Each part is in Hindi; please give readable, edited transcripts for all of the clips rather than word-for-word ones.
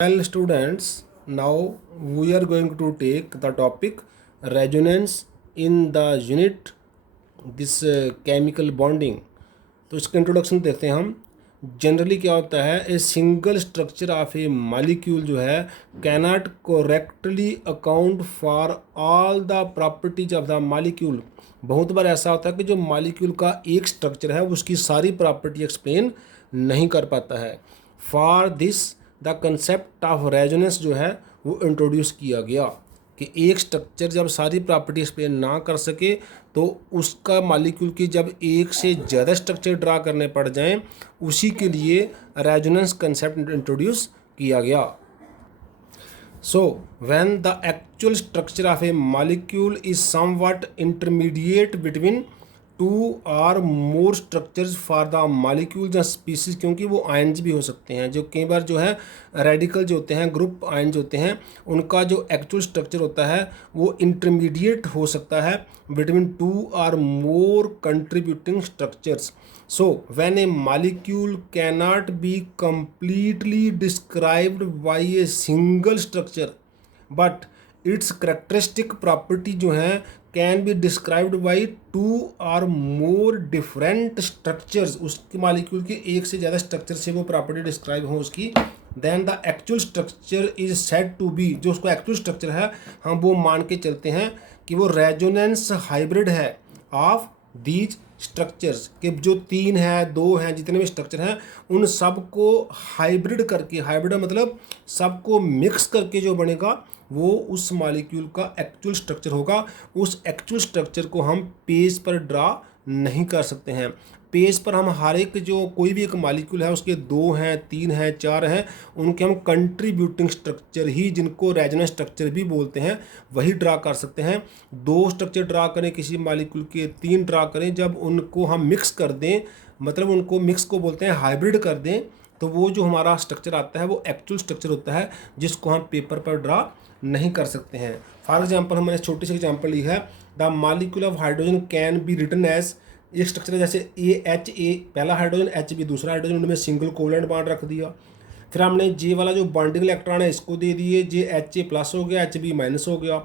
Well, students, now we are going to take the topic resonance in the unit this chemical bonding. तो इसका इंट्रोडक्शन देते हैं हम. जनरली क्या होता है, a single structure of A molecule जो है cannot correctly account for all the properties of the molecule. बहुत बार ऐसा होता है कि जो मालिक्यूल का एक स्ट्रक्चर है उसकी सारी प्रॉपर्टी एक्सप्लेन नहीं कर पाता है. For this the concept of resonance जो है वो इंट्रोड्यूस किया गया कि एक स्ट्रक्चर जब सारी प्रॉपर्टी एक्सप्लेन ना कर सके तो उसका मालिक्यूल की जब एक से ज़्यादा स्ट्रक्चर ड्रा करने पड़ जाएं, उसी के लिए रेजोनेंस कंसेप्ट इंट्रोड्यूस किया गया. So, when the actual structure of a molecule is somewhat intermediate between two or more structures for the molecules या species, क्योंकि वो आयन्स भी हो सकते हैं, जो कई बार जो है रेडिकल जो होते हैं, ग्रुप आयन्स होते हैं, उनका जो एक्चुअल स्ट्रक्चर होता है वो इंटरमीडिएट हो सकता है बिटवीन टू और more contributing structures. So, when a molecule cannot be completely described by a single structure, but its characteristic property जो है can be described by two or more different structures, उसके molecule के एक से ज़्यादा structure से वो property describe हो उसकी, then the actual structure is said to be, जो उसका actual structure है हम वो मान के चलते हैं कि वो resonance hybrid है of these स्ट्रक्चर्स के जो तीन हैं, दो हैं, जितने भी स्ट्रक्चर हैं उन सब को हाइब्रिड करके, हाइब्रिड मतलब सबको मिक्स करके जो बनेगा वो उस मॉलिक्यूल का एक्चुअल स्ट्रक्चर होगा. उस एक्चुअल स्ट्रक्चर को हम पेज पर ड्रा नहीं कर सकते हैं. पेज पर हम हर एक जो कोई भी एक मॉलिक्यूल है उसके दो हैं, तीन हैं, चार हैं, उनके हम कंट्रीब्यूटिंग स्ट्रक्चर ही, जिनको रेजोनेंस स्ट्रक्चर भी बोलते हैं, वही ड्रा कर सकते हैं. दो स्ट्रक्चर ड्रा करें किसी मॉलिक्यूल के, तीन ड्रा करें, जब उनको हम मिक्स कर दें, मतलब उनको मिक्स को बोलते हैं हाइब्रिड कर दें, तो वो जो हमारा स्ट्रक्चर आता है वो एक्चुअल स्ट्रक्चर होता है जिसको हम पेपर पर ड्रा नहीं कर सकते हैं. फॉर एग्जाम्पल हमने छोटी सी एग्जाम्पल ली है, the molecule of hydrogen can be written as, एक स्ट्रक्चर है जैसे ए पहला हाइड्रोजन, एच बी दूसरा हाइड्रोजन, उनमें सिंगल कोवेलेंट बॉन्ड रख दिया. फिर हमने जे वाला जो बॉन्डिंग इलेक्ट्रॉन है इसको दे दिए, जे एच ए प्लस हो गया, एच बी माइनस हो गया.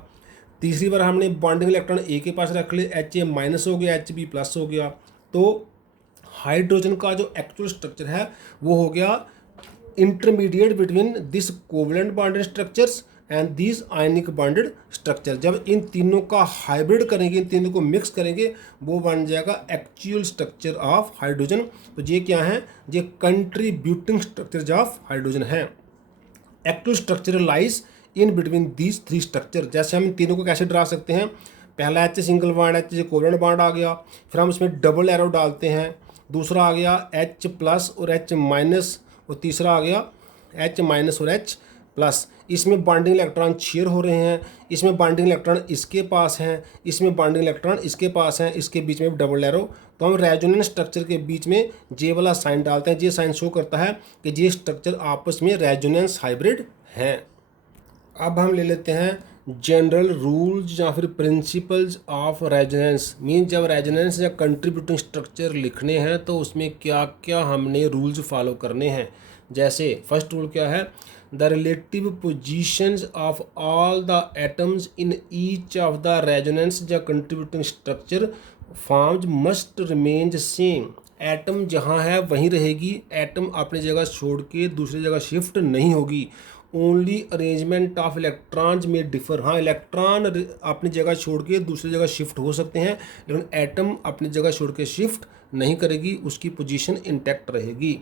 तीसरी बार हमने बॉन्डिंग इलेक्ट्रॉन ए के पास रख लिए, एच ए माइनस हो गया, एच बी प्लस हो गया. तो हाइड्रोजन का जो एक्चुअल स्ट्रक्चर है वो हो गया intermediate between this covalent bonded structures and this ionic bonded structure. जब इन तीनों का हाइब्रिड करेंगे, इन तीनों को मिक्स करेंगे, वो बन जाएगा एक्चुअल स्ट्रक्चर ऑफ हाइड्रोजन. तो ये क्या है, ये कंट्रीब्यूटिंग स्ट्रक्चर ऑफ हाइड्रोजन है. Actual structure lies in between these three structure. जैसे हम इन तीनों को कैसे ड्रा सकते हैं, पहला एच सिंगल बॉन्ड, एच से कोवेलेंट बॉन्ड आ गया, फिर हम उसमें डबल एरो डालते हैं, दूसरा आ गया एच प्लस और एच माइनस, और तीसरा आ गया एच माइनस और एच प्लस. इसमें बॉन्डिंग इलेक्ट्रॉन शेयर हो रहे हैं, इसमें बॉन्डिंग इलेक्ट्रॉन इसके पास हैं, इसमें बॉन्डिंग इलेक्ट्रॉन इसके पास हैं, इसके बीच में डबल एरो. तो हम रेजोनेंस स्ट्रक्चर के बीच में जे वाला साइन डालते हैं. ये साइन शो करता है कि ये स्ट्रक्चर आपस में रेजोनेंस हाइब्रिड हैं. अब हम ले लेते हैं जनरल रूल्स या फिर प्रिंसिपल्स ऑफ रेजोनेंस. मीन जब रेजोनेंस या कंट्रीब्यूटिंग स्ट्रक्चर लिखने हैं तो उसमें क्या क्या हमने रूल्स फॉलो करने हैं. जैसे फर्स्ट रूल क्या है, the relative positions of all the atoms in each of the resonance या contributing structure forms must remain same. Atom जहाँ है वहीं रहेगी, एटम अपनी जगह छोड़ के दूसरी जगह शिफ्ट नहीं होगी. ओनली अरेंजमेंट ऑफ इलेक्ट्रॉन्स में डिफर. हाँ, इलेक्ट्रॉन अपनी जगह छोड़ के दूसरी जगह शिफ्ट हो सकते हैं, लेकिन एटम अपनी जगह छोड़ के शिफ्ट नहीं करेगी, उसकी पोजीशन इंटैक्ट रहेगी.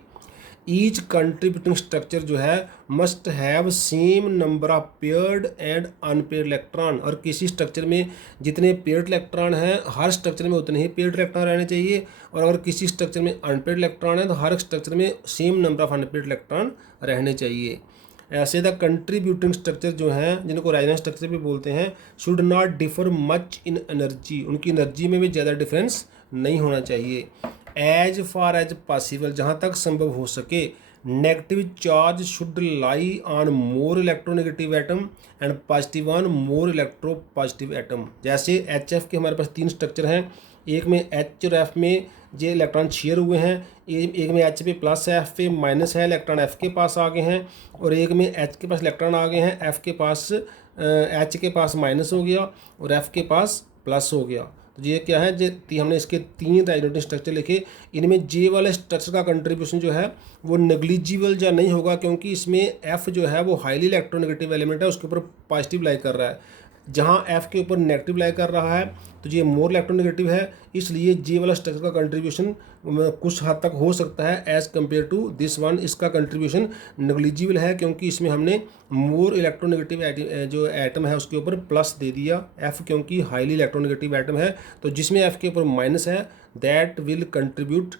ईच कंट्रीब्यूटिंग स्ट्रक्चर जो है must have same number of paired and unpaired electron. और किसी स्ट्रक्चर में जितने पेयर्ड इलेक्ट्रॉन हैं हर स्ट्रक्चर में उतने ही पेयर्ड इलेक्ट्रॉन रहने चाहिए, और अगर किसी स्ट्रक्चर में अनपेयर्ड इलेक्ट्रॉन है तो हर स्ट्रक्चर में same number of unpaired electron रहने चाहिए. ऐसे द कंट्रीब्यूटिंग स्ट्रक्चर जो हैं, जिनको रेजोनेंस स्ट्रक्चर भी बोलते हैं, should not differ much in energy. उनकी एनर्जी में भी ज़्यादा डिफरेंस नहीं होना चाहिए. एज फार एज पॉसिबल, जहाँ तक संभव हो सके, negative charge should lie on more electronegative atom and positive on more electro positive atom. जैसे एच एफ के हमारे पास तीन स्ट्रक्चर हैं, एक में H और F में ये इलेक्ट्रॉन शेयर हुए हैं, एक में H पे प्लस है, F पे माइनस है, इलेक्ट्रॉन F के पास आ गए हैं, और एक में H के पास इलेक्ट्रॉन आ गए हैं, F के पास H के पास माइनस हो गया और F के पास प्लस हो गया। तो ये क्या है, जे हमने इसके 3 रेजोनेटिव स्ट्रक्चर लिखे। इनमें जे वाले स्ट्रक्चर का कंट्रीब्यूशन जो है वो नेग्लिजिबल या नहीं होगा, क्योंकि इसमें F जो है वो हाईली इलेक्ट्रोनेगेटिव एलिमेंट है, उसके ऊपर पॉजिटिव लाई कर रहा है। जहाँ F के ऊपर नेगेटिव लाई कर रहा है तो ये मोर इलेक्ट्रोनेगेटिव है, इसलिए जे वाला स्ट्रक्चर का कंट्रीब्यूशन कुछ हद तक हो सकता है as compare to this one. इसका कंट्रीब्यूशन नेग्लिजिबल है, क्योंकि इसमें हमने मोर इलेक्ट्रोनेगेटिव जो एटम है उसके ऊपर प्लस दे दिया F, क्योंकि हाईली इलेक्ट्रोनेगेटिव एटम है। तो जिसमें F के ऊपर माइनस है that will contribute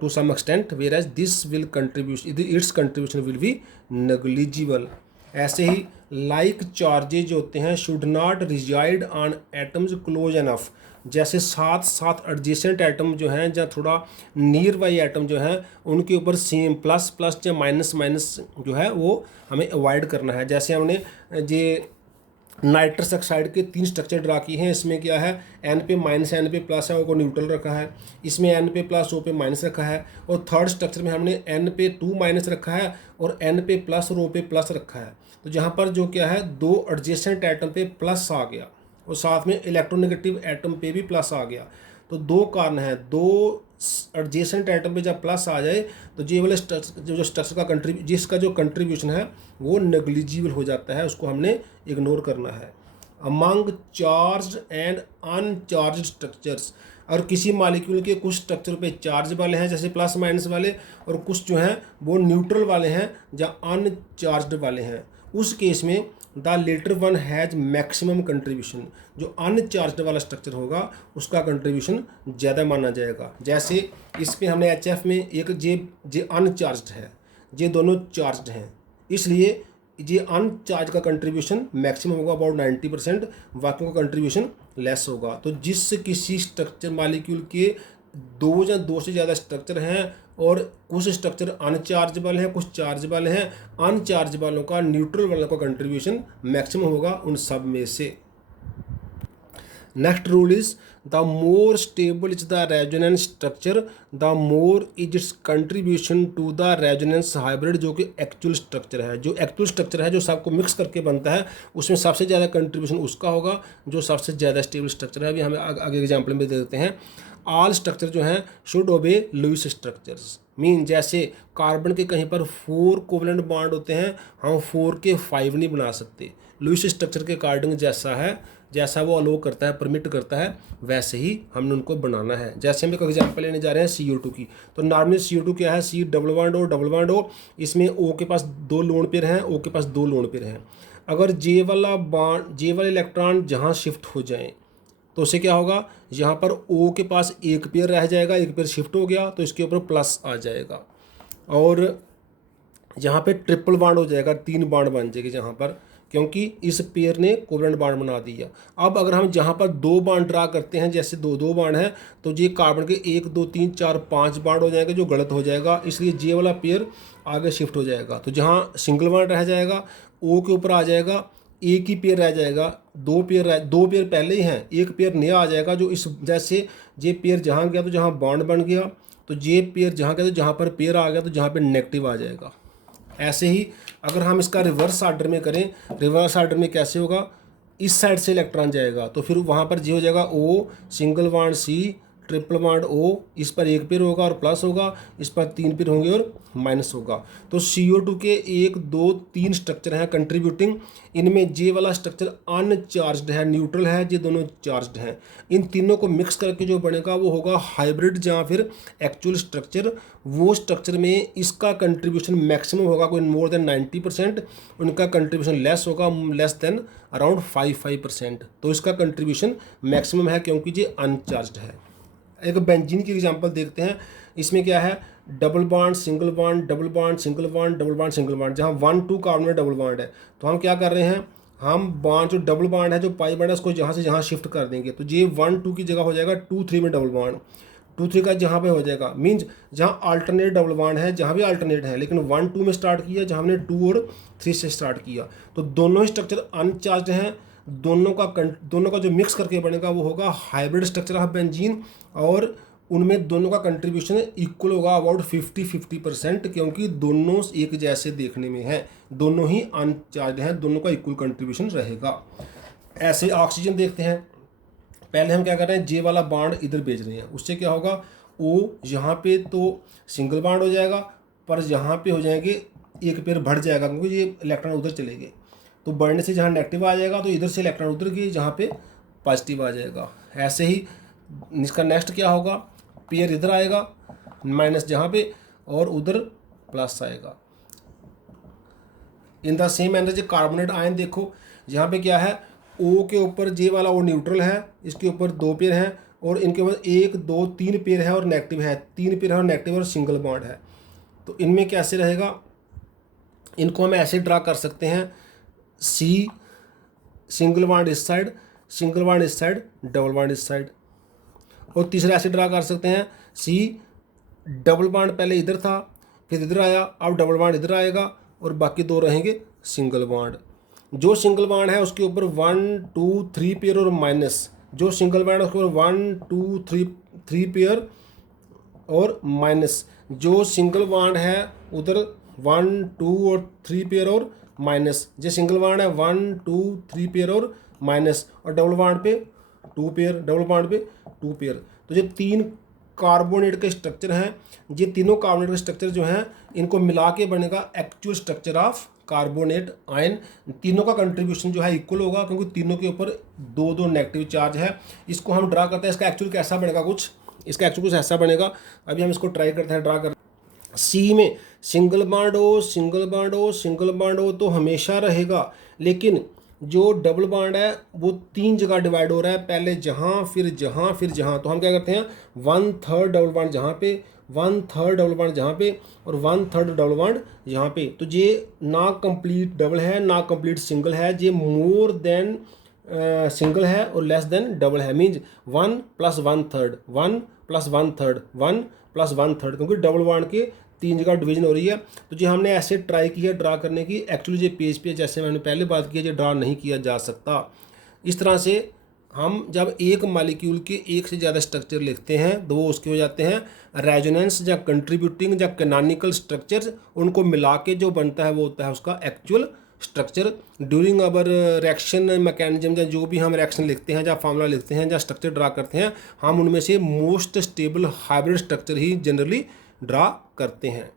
to some extent, whereas this will contribute its contribution will be negligible. ऐसे ही लाइक चार्जेज जो होते हैं should not reside on atoms close enough, जैसे साथ साथ एडजेसेंट एटम जो हैं या थोड़ा नियर बाई एटम जो हैं उनके ऊपर सेम प्लस प्लस या माइनस माइनस जो है वो हमें अवॉइड करना है। जैसे हमने ये नाइट्रस ऑक्साइड के 3 स्ट्रक्चर ड्रा किए हैं। इसमें क्या है, N पे माइनस N पे प्लस है, वो न्यूट्रल रखा है। इसमें N पे प्लस O पे माइनस रखा है। और थर्ड स्ट्रक्चर में हमने N पे 2 माइनस रखा है और N पे प्लस और O पे प्लस रखा है। तो जहाँ पर जो क्या है 2 एडजेसेंट एटम पे प्लस आ गया और साथ में इलेक्ट्रोनेगेटिव एटम पे भी प्लस आ गया। तो 2 कारण हैं, 2 एडजेसेंट एटम पे जब प्लस आ जाए तो ये वाले जो स्ट्रक्चर का जिसका जो कंट्रीब्यूशन है वो नेग्लिजिबल हो जाता है, उसको हमने इग्नोर करना है। अमंग चार्ज एंड अनचार्ज स्ट्रक्चर्स, और किसी मालिक्यूल के कुछ स्ट्रक्चर पे चार्ज वाले हैं जैसे प्लस माइनस वाले, और कुछ जो हैं वो न्यूट्रल वाले हैं या अनचार्ज वाले हैं। उस केस में the latter one has maximum contribution, जो अनचार्ज वाला स्ट्रक्चर होगा उसका कंट्रीब्यूशन ज़्यादा माना जाएगा। जैसे इस पे हमने HF में एक जे अनचार्ज है, ये दोनों चार्ज हैं, इसलिए ये अनचार्ज का कंट्रीब्यूशन मैक्सिमम होगा अबाउट 90%, बाकी का कंट्रीब्यूशन लेस होगा। तो जिस किसी स्ट्रक्चर मालिक्यूल के 2 या 2 से ज़्यादा स्ट्रक्चर हैं और कुछ स्ट्रक्चर अनचार्जेबल हैं, कुछ चार्जेबल हैं, अनचार्ज वालों का न्यूट्रल वालों का कंट्रीब्यूशन मैक्सिमम होगा उन सब में से। Next rule is the more stable is the resonance structure the more is its contribution to the resonance hybrid, जो कि एक्चुअल स्ट्रक्चर है। जो एक्चुअल स्ट्रक्चर है जो सबको मिक्स करके बनता है उसमें सबसे ज़्यादा कंट्रीब्यूशन उसका होगा जो सबसे ज़्यादा स्टेबल स्ट्रक्चर है। अभी हमें आगे एग्जाम्पल में दे देते हैं। ऑल स्ट्रक्चर जो हैं should obey Lewis structures, mean जैसे कार्बन के कहीं पर 4 कोवलेंट बॉन्ड होते हैं, हम 4 के 5 नहीं बना सकते। लुईस स्ट्रक्चर के अकॉर्डिंग जैसा वो अलो करता है, परमिट करता है, वैसे ही हमने उनको बनाना है। जैसे हम एक एग्जांपल लेने जा रहे हैं CO2 की, तो नॉर्मली CO2 क्या है, C डबल बॉन्ड O, इसमें O के पास 2 लोन पेयर हैं, O के पास 2 लोन पेयर हैं। अगर J वाले इलेक्ट्रॉन जहाँ शिफ्ट हो जाएँ तो उससे क्या होगा, यहाँ पर O के पास 1 पेयर रह जाएगा, 1 पेयर शिफ्ट हो गया तो इसके ऊपर प्लस आ जाएगा, और यहाँ पे ट्रिपल बॉन्ड हो जाएगा, 3 बॉन्ड बन जाएगी जहाँ पर, क्योंकि इस पेयर ने कोवलेंट बॉन्ड बना दिया। अब अगर हम जहाँ पर 2 बॉन्ड ड्रा करते हैं, जैसे 2 बॉन्ड हैं, तो ये कार्बन के 1 2 3 4 5 बॉन्ड हो जाएंगे जो गलत हो जाएगा, इसलिए J वाला पेयर आगे शिफ्ट हो जाएगा। तो जहाँ सिंगल बॉन्ड रह जाएगा O के ऊपर आ जाएगा, एक ही पेयर रह जाएगा, 2 पेयर पहले ही हैं, 1 पेयर नया आ जाएगा। जो इस जैसे ये पेयर जहाँ गया तो जहाँ बॉन्ड बन गया, तो ये पेयर जहाँ गया तो जहाँ पर पेयर आ गया तो जहाँ पर नेगेटिव आ जाएगा। ऐसे ही अगर हम इसका रिवर्स ऑर्डर में करें, रिवर्स ऑर्डर में कैसे होगा, इस साइड से इलेक्ट्रॉन जाएगा तो फिर वहाँ पर जी हो जाएगा O single bond C triple bond O, इस पर 1 पेयर होगा और प्लस होगा, इस पर 3 पेयर होंगे और माइनस होगा। तो CO2 के 1 2 3 स्ट्रक्चर हैं कंट्रीब्यूटिंग, इनमें J वाला स्ट्रक्चर अनचार्ज्ड है, न्यूट्रल है, ये दोनों चार्ज्ड हैं। इन तीनों को मिक्स करके जो बनेगा वो होगा हाइब्रिड या फिर एक्चुअल स्ट्रक्चर। वो स्ट्रक्चर में इसका कंट्रीब्यूशन मैक्सिमम होगा कोई मोर देन 90%, उनका कंट्रीब्यूशन लेस होगा लेस देन अराउंड 5%। तो इसका कंट्रीब्यूशन मैक्सिमम है क्योंकि ये अनचार्ज्ड है। एक बेंजीन की एग्जांपल देखते हैं। इसमें क्या है, double bond single bond double bond single bond double bond single bond, जहाँ 1 2 कार्बन में डबल बॉन्ड है। तो हम क्या कर रहे हैं, हम बॉन्ड जो डबल बॉन्ड है जो पाई बॉन्ड है उसको जहाँ से जहाँ शिफ्ट कर देंगे, तो ये 1 2 की जगह हो जाएगा 2 3 में डबल बॉन्ड, 2 3 का जहाँ पे हो जाएगा, मीन्स जहाँ अल्टरनेट डबल बॉन्ड है, जहाँ भी अल्टरनेट है, लेकिन 1 2 में स्टार्ट किया, जहाँ हमने 2 और 3 से स्टार्ट किया, तो दोनों ही स्ट्रक्चर अनचार्ज हैं। दोनों का जो मिक्स करके बनेगा वो होगा हाइब्रिड स्ट्रक्चर ऑफ बेंजीन, और उनमें दोनों का कंट्रीब्यूशन इक्वल होगा अबाउट 50-50%, क्योंकि दोनों एक जैसे देखने में हैं, दोनों ही अनचार्ज हैं, दोनों का इक्वल कंट्रीब्यूशन रहेगा। ऐसे ऑक्सीजन देखते हैं। पहले हम क्या कर रहे हैं, जे वाला बाड इधर भेज रहे हैं, उससे क्या होगा, ओ यहाँ पे तो सिंगल बाड हो जाएगा, पर यहाँ पे हो जाएंगे एक पेयर बढ़ जाएगा, क्योंकि ये इलेक्ट्रॉन उधर चले गए, तो बढ़ने से जहाँ नेगेटिव आ जाएगा तो इधर से इलेक्ट्रॉन उधर गए जहाँ पे पॉजिटिव आ जाएगा। ऐसे ही इसका नेक्स्ट क्या होगा, पेयर इधर आएगा माइनस जहाँ पे, और उधर प्लस आएगा। In the same energy carbonate ion देखो, यहाँ पे क्या है, ओ के ऊपर जे वाला वो न्यूट्रल है, इसके ऊपर 2 पेयर हैं, और इनके ऊपर 1 2 3 पेयर है और नेगेटिव है, 3 पेयर है और नेगेटिव और सिंगल बॉन्ड है। तो इनमें कैसे रहेगा, इनको हम ऐसे ड्रा कर सकते हैं, सी सिंगल बॉन्ड इस साइड, सिंगल बॉन्ड इस साइड, डबल बॉन्ड इस साइड। और तीसरा ऐसे ड्रा कर सकते हैं, सी डबल बॉन्ड पहले इधर था, फिर इधर आया, अब डबल बॉन्ड इधर आएगा, और बाकी 2 रहेंगे सिंगल बॉन्ड। जो सिंगल बॉन्ड है उसके ऊपर 1 2 3 पेयर और माइनस, जो सिंगल बॉन्ड है उसके ऊपर 1 2 3 पेयर और माइनस, जो सिंगल बॉन्ड है उधर 1 2 और 3 पेयर और माइनस, जो सिंगल बॉन्ड है 1 2 3 पेयर और माइनस, और डबल बॉन्ड पे 2 पेयर, डबल बॉन्ड पे 2 पेयर। तो ये 3 कार्बोनेट के स्ट्रक्चर हैं, ये तीनों कार्बोनेट के स्ट्रक्चर जो हैं इनको मिला के बनेगा actual structure of carbonate ion. तीनों का कंट्रीब्यूशन जो है इक्वल होगा, क्योंकि तीनों के ऊपर 2 नेगेटिव चार्ज है। इसको हम ड्रा करते हैं, इसका एक्चुअल कैसा बनेगा, इसका एक्चुअल कुछ ऐसा बनेगा। अभी हम इसको ट्राई करते हैं ड्रा कर। सी में सिंगल बॉन्ड हो, सिंगल बॉन्ड हो, सिंगल बॉन्ड हो तो हमेशा रहेगा, लेकिन जो डबल बॉन्ड है वो 3 जगह डिवाइड हो रहा है, पहले जहाँ फिर जहाँ फिर जहाँ। तो हम क्या करते हैं, 1/3 डबल बॉन्ड जहाँ पे, 1/3 डबल बॉन्ड जहाँ पे, और 1/3 डबल बॉन्ड यहाँ पे। तो ये ना कंप्लीट डबल है ना कंप्लीट सिंगल है, ये मोर देन सिंगल है और लेस देन डबल है, मीन्स 1 + 1/3, 1 + 1/3, 1 + 1/3, क्योंकि डबल बॉन्ड के 3 जगह डिवीजन हो रही है। तो जी हमने ऐसे ट्राई किया ड्रा करने की, एक्चुअली ये पेज पे जैसे मैंने पहले बात की, ये ड्रा नहीं किया जा सकता। इस तरह से हम जब एक मालिक्यूल के एक से ज़्यादा स्ट्रक्चर लिखते हैं तो वो उसके हो जाते हैं रेजोनेंस या कंट्रीब्यूटिंग या कैनोनिकल स्ट्रक्चर्स, उनको मिला के जो बनता है वो होता है उसका एक्चुअल स्ट्रक्चर। ड्यूरिंग अवर रिएक्शन मैकेनिज्म, या जो भी हम रिएक्शन लिखते हैं या फार्मूला लिखते हैं या स्ट्रक्चर ड्रा करते हैं, हम उनमें से मोस्ट स्टेबल हाइब्रिड स्ट्रक्चर ही जनरली ड्रा करते हैं।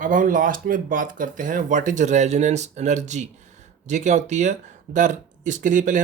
अब हम लास्ट में बात करते हैं व्हाट इज रेजोनेंस एनर्जी, ये क्या होती है। इसके लिए पहले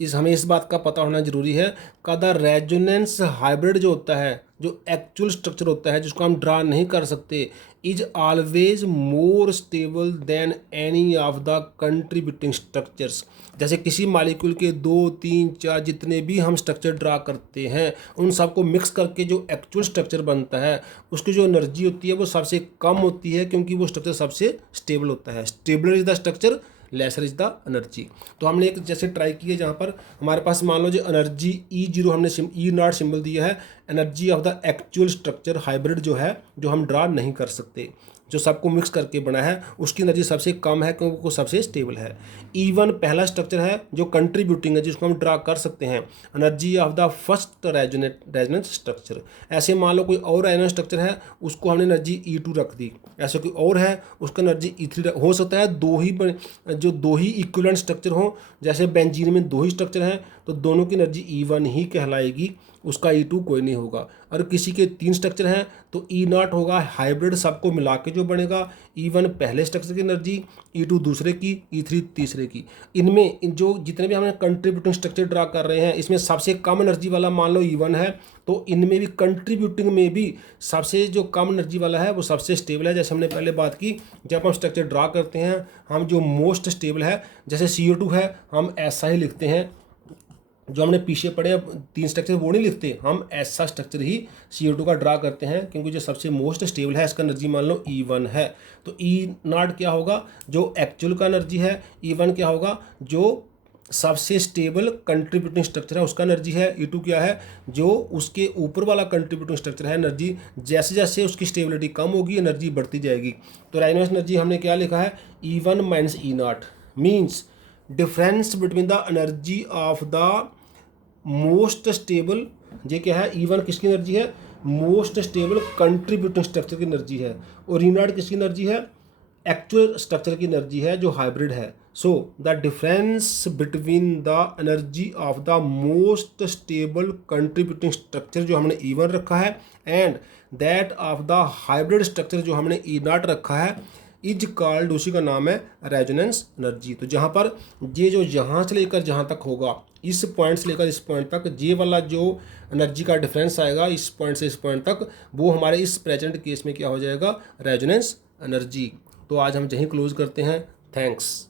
हमें इस बात का पता होना जरूरी है का द रेजोनेंस हाइब्रिड जो होता है, जो एक्चुअल स्ट्रक्चर होता है जिसको हम ड्रा नहीं कर सकते, is always more stable then any of the contributing structures. जैसे किसी मालिक्यूल के 2 3 4 जितने भी हम स्ट्रक्चर ड्रा करते हैं, उन सबको मिक्स करके जो एक्चुअल स्ट्रक्चर बनता है उसकी जो एनर्जी होती है वो सबसे कम होती है, क्योंकि वो स्ट्रक्चर सबसे स्टेबल होता है। Stabler is the structure, lesser is the energy. तो हमने एक जैसे ट्राई किए जहाँ पर हमारे पास मान लो जो एनर्जी E0 हमने E0 सिंबल दिया है, energy of the actual structure hybrid जो है, जो हम ड्रा नहीं कर सकते, जो सबको मिक्स करके बना है उसकी एनर्जी सबसे कम है क्योंकि वो सबसे स्टेबल है। E1 पहला स्ट्रक्चर है जो कंट्रीब्यूटिंग है, जिसको हम ड्रा कर सकते हैं, energy of the first resonance structure. ऐसे मान लो कोई और रेजोनेंस स्ट्रक्चर है, उसको हमने एनर्जी E2 रख दी, ऐसे कोई और है उसका एनर्जी E3 हो सकता है। दो ही इक्विवेलेंट स्ट्रक्चर हो, जैसे बेंजीन में 2 ही स्ट्रक्चर हैं तो दोनों की एनर्जी E1 ही कहलाएगी, उसका E2 कोई नहीं होगा। और किसी के 3 स्ट्रक्चर हैं तो E0 होगा, हाइब्रिड सबको मिला के जो बनेगा। E1 पहले स्ट्रक्चर की एनर्जी, E2 दूसरे की, E3 तीसरे की। इनमें जो जितने भी हमने कंट्रीब्यूटिंग स्ट्रक्चर ड्रा कर रहे हैं, इसमें सबसे कम एनर्जी वाला मान लो E1 है, तो इनमें भी कंट्रीब्यूटिंग में भी सबसे जो कम एनर्जी वाला है वो सबसे स्टेबल है। जैसे हमने पहले बात की, जब हम स्ट्रक्चर ड्रा करते हैं हम जो मोस्ट स्टेबल है, जैसे CO2 है, हम ऐसा ही लिखते हैं। जो हमने पीछे पढ़े 3 स्ट्रक्चर वो नहीं लिखते, हम ऐसा स्ट्रक्चर ही CO2 का ड्रा करते हैं, क्योंकि जो सबसे मोस्ट स्टेबल है इसका एनर्जी मान लो E1 है। तो E0 क्या होगा, जो एक्चुअल का एनर्जी है। E1 क्या होगा, जो सबसे स्टेबल कंट्रीब्यूटिंग स्ट्रक्चर है उसका एनर्जी है। E2 क्या है, जो उसके ऊपर वाला कंट्रीब्यूटिंग स्ट्रक्चर है, एनर्जी जैसे जैसे उसकी स्टेबिलिटी कम होगी एनर्जी बढ़ती जाएगी। तो रेजोनेंस एनर्जी हमने क्या लिखा है, E1 - E0 means difference between the energy of the most stable, ये क्या है, E1 किसकी एनर्जी है, मोस्ट स्टेबल कंट्रीब्यूटिंग स्ट्रक्चर की एनर्जी है, और E0 किसकी एनर्जी है, एक्चुअल स्ट्रक्चर की एनर्जी है जो हाइब्रिड है। So the difference between the energy of the most stable contributing structure जो हमने E1 रखा है and that of the hybrid structure जो हमने E0 रखा है इज कॉल्ड, उसी का नाम है रेजोनेंस एनर्जी। तो जहाँ पर ये जो यहाँ से लेकर जहाँ तक होगा, इस पॉइंट से लेकर इस पॉइंट तक, ये वाला जो एनर्जी का डिफरेंस आएगा इस पॉइंट से इस पॉइंट तक, वो हमारे इस प्रेजेंट केस में क्या हो जाएगा, रेजोनेंस एनर्जी। तो आज हम यहीं क्लोज करते हैं। थैंक्स।